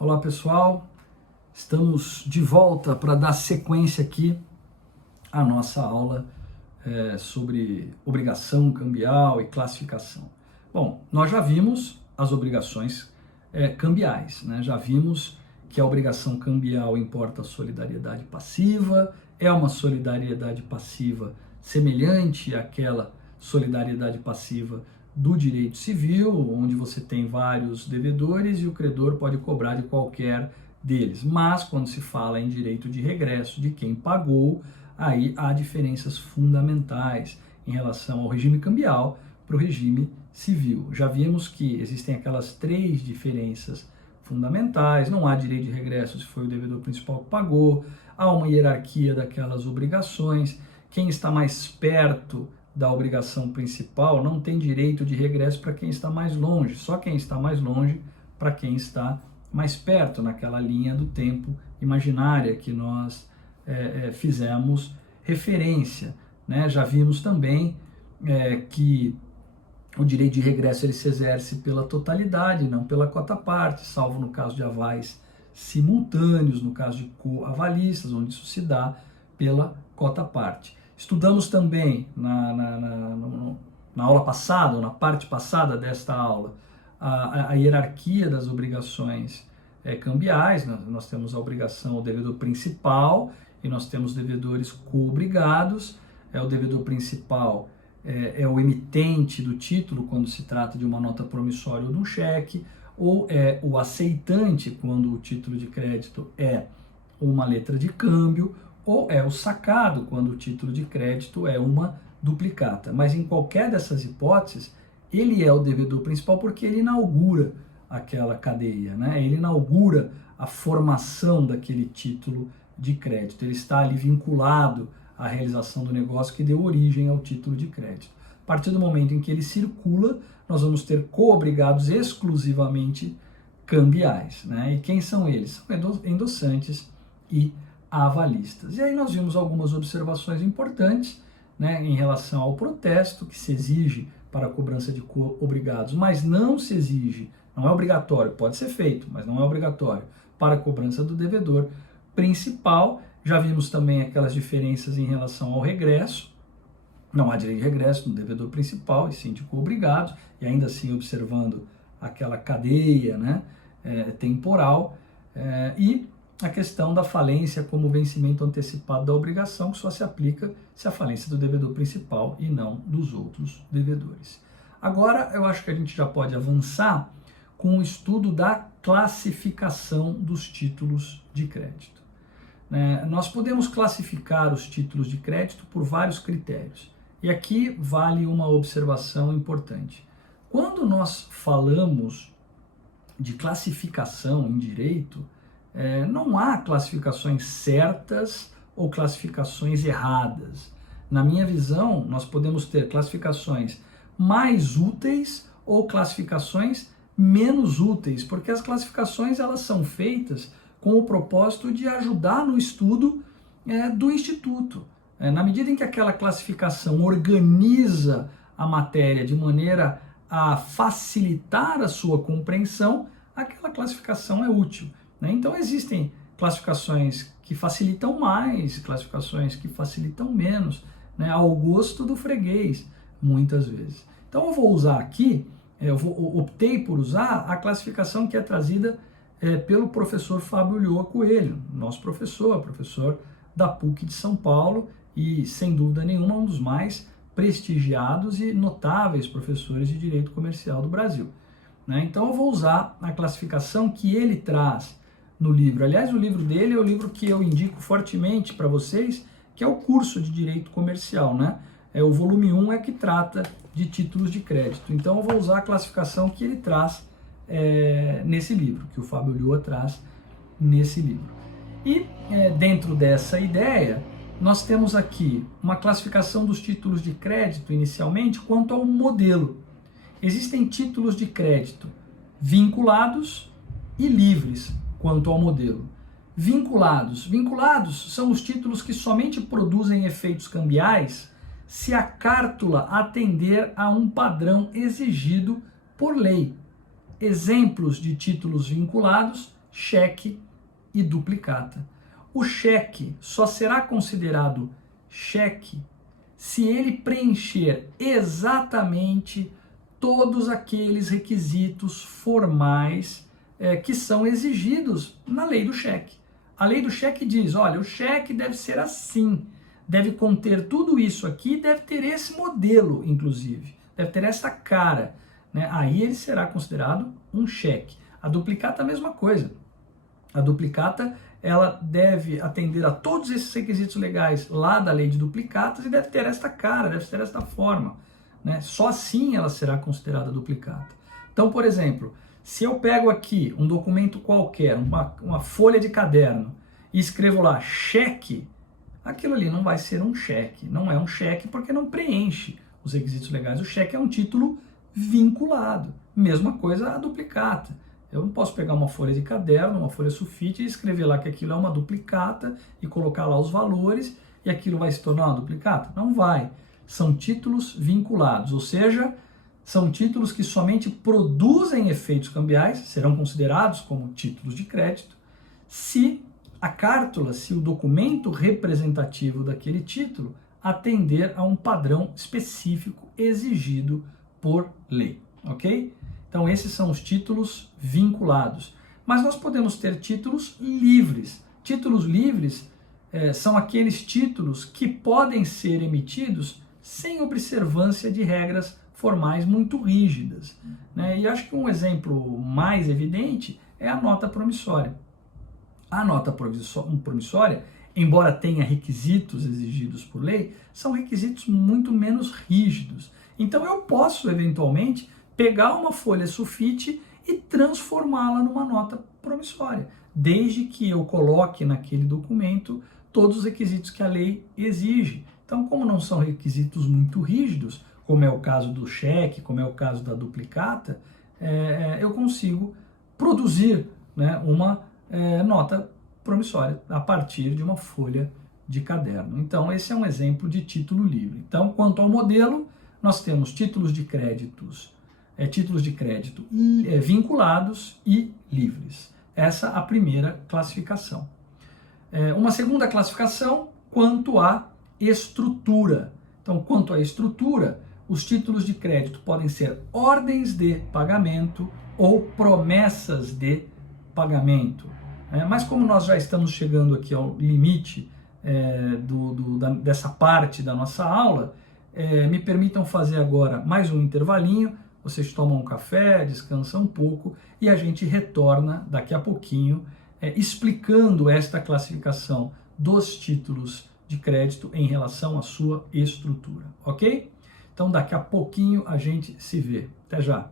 Olá pessoal, estamos de volta para dar sequência aqui à nossa aula sobre obrigação cambial e classificação. Bom, nós já vimos as obrigações cambiais, né? Já vimos que a obrigação cambial importa a solidariedade passiva, é uma solidariedade passiva semelhante àquela solidariedade passiva do direito civil, onde você tem vários devedores e o credor pode cobrar de qualquer deles. Mas quando se fala em direito de regresso de quem pagou, aí há diferenças fundamentais em relação ao regime cambial para o regime civil. Já vimos que existem aquelas três diferenças fundamentais: não há direito de regresso se foi o devedor principal que pagou, há uma hierarquia daquelas obrigações, quem está mais perto da obrigação principal não tem direito de regresso para quem está mais longe, só quem está mais longe para quem está mais perto, naquela linha do tempo imaginária que nós fizemos referência, né? Já vimos também que o direito de regresso ele se exerce pela totalidade, não pela cota-parte, salvo no caso de avais simultâneos, no caso de co-avalistas, onde isso se dá pela cota-parte. Estudamos também na aula passada, ou na parte passada desta aula, a hierarquia das obrigações cambiais. Nós temos a obrigação ao devedor principal e nós temos devedores co-obrigados. O devedor principal é o emitente do título quando se trata de uma nota promissória ou de um cheque, ou é o aceitante quando o título de crédito é uma letra de câmbio, ou é o sacado quando o título de crédito é uma duplicata. Mas em qualquer dessas hipóteses, ele é o devedor principal porque ele inaugura aquela cadeia, né? Ele inaugura a formação daquele título de crédito. Ele está ali vinculado à realização do negócio que deu origem ao título de crédito. A partir do momento em que ele circula, nós vamos ter co-obrigados exclusivamente cambiais, né? E quem são eles? São endossantes e avalistas. E aí nós vimos algumas observações importantes, né, em relação ao protesto que se exige para a cobrança de co-obrigados, mas não se exige, não é obrigatório, pode ser feito, mas não é obrigatório para a cobrança do devedor principal. Já vimos também aquelas diferenças em relação ao regresso. Não há direito de regresso no devedor principal, e sim de co-obrigados, e ainda assim observando aquela cadeia, né, temporal, e a questão da falência como vencimento antecipado da obrigação, que só se aplica se a falência do devedor principal e não dos outros devedores. Agora, eu acho que a gente já pode avançar com o estudo da classificação dos títulos de crédito. Nós podemos classificar os títulos de crédito por vários critérios. E aqui vale uma observação importante. Quando nós falamos de classificação em direito, não há classificações certas ou classificações erradas. Na minha visão, nós podemos ter classificações mais úteis ou classificações menos úteis, porque as classificações elas são feitas com o propósito de ajudar no estudo do instituto. Na medida em que aquela classificação organiza a matéria de maneira a facilitar a sua compreensão, aquela classificação é útil. Então existem classificações que facilitam mais, classificações que facilitam menos, ao gosto do freguês, muitas vezes. Então eu vou usar aqui, optei por usar a classificação que é trazida pelo professor Fábio Ulloa Coelho, nosso professor da PUC de São Paulo e, sem dúvida nenhuma, um dos mais prestigiados e notáveis professores de direito comercial do Brasil. Então eu vou usar a classificação que ele traz no livro. Aliás, o livro dele é o livro que eu indico fortemente para vocês, que é o curso de Direito Comercial, O volume 1 é que trata de títulos de crédito. Então eu vou usar a classificação que ele traz nesse livro, que o Fábio Ulloa traz nesse livro. E dentro dessa ideia, nós temos aqui uma classificação dos títulos de crédito inicialmente quanto ao modelo. Existem títulos de crédito vinculados e livres quanto ao modelo. Vinculados são os títulos que somente produzem efeitos cambiais se a cártula atender a um padrão exigido por lei. Exemplos de títulos vinculados cheque e duplicata. O cheque só será considerado cheque se ele preencher exatamente todos aqueles requisitos formais que são exigidos na lei do cheque. A lei do cheque diz, olha, o cheque deve ser assim, deve conter tudo isso aqui, deve ter esse modelo, inclusive, deve ter essa cara, né? Aí ele será considerado um cheque. A duplicata é a mesma coisa. A duplicata, ela deve atender a todos esses requisitos legais lá da lei de duplicatas e deve ter esta cara, deve ter esta forma, né? Só assim ela será considerada duplicata. Então, por exemplo, se eu pego aqui um documento qualquer, uma folha de caderno, e escrevo lá cheque, aquilo ali não vai ser um cheque. Não é um cheque porque não preenche os requisitos legais. O cheque é um título vinculado. Mesma coisa a duplicata. Eu não posso pegar uma folha de caderno, uma folha sulfite e escrever lá que aquilo é uma duplicata e colocar lá os valores e aquilo vai se tornar uma duplicata? Não vai. São títulos vinculados, ou seja, são títulos que somente produzem efeitos cambiais, serão considerados como títulos de crédito, se a cártula, se o documento representativo daquele título atender a um padrão específico exigido por lei, ok? Então esses são os títulos vinculados. Mas nós podemos ter títulos livres. Títulos livres são aqueles títulos que podem ser emitidos sem observância de regras formais muito rígidas, né? E acho que um exemplo mais evidente é a nota promissória. A nota promissória, embora tenha requisitos exigidos por lei, são requisitos muito menos rígidos. Então eu posso, eventualmente, pegar uma folha sulfite e transformá-la numa nota promissória, desde que eu coloque naquele documento todos os requisitos que a lei exige. Então, como não são requisitos muito rígidos, como é o caso do cheque, como é o caso da duplicata, eu consigo produzir, né, uma nota promissória a partir de uma folha de caderno. Então, esse é um exemplo de título livre. Então, quanto ao modelo, nós temos títulos de crédito vinculados e livres. Essa é a primeira classificação. Uma segunda classificação, quanto à estrutura. Então, quanto à estrutura, os títulos de crédito podem ser ordens de pagamento ou promessas de pagamento. Mas como nós já estamos chegando aqui ao limite dessa parte da nossa aula, me permitam fazer agora mais um intervalinho, vocês tomam um café, descansam um pouco e a gente retorna daqui a pouquinho explicando esta classificação dos títulos de crédito em relação à sua estrutura, ok? Então daqui a pouquinho a gente se vê. Até já!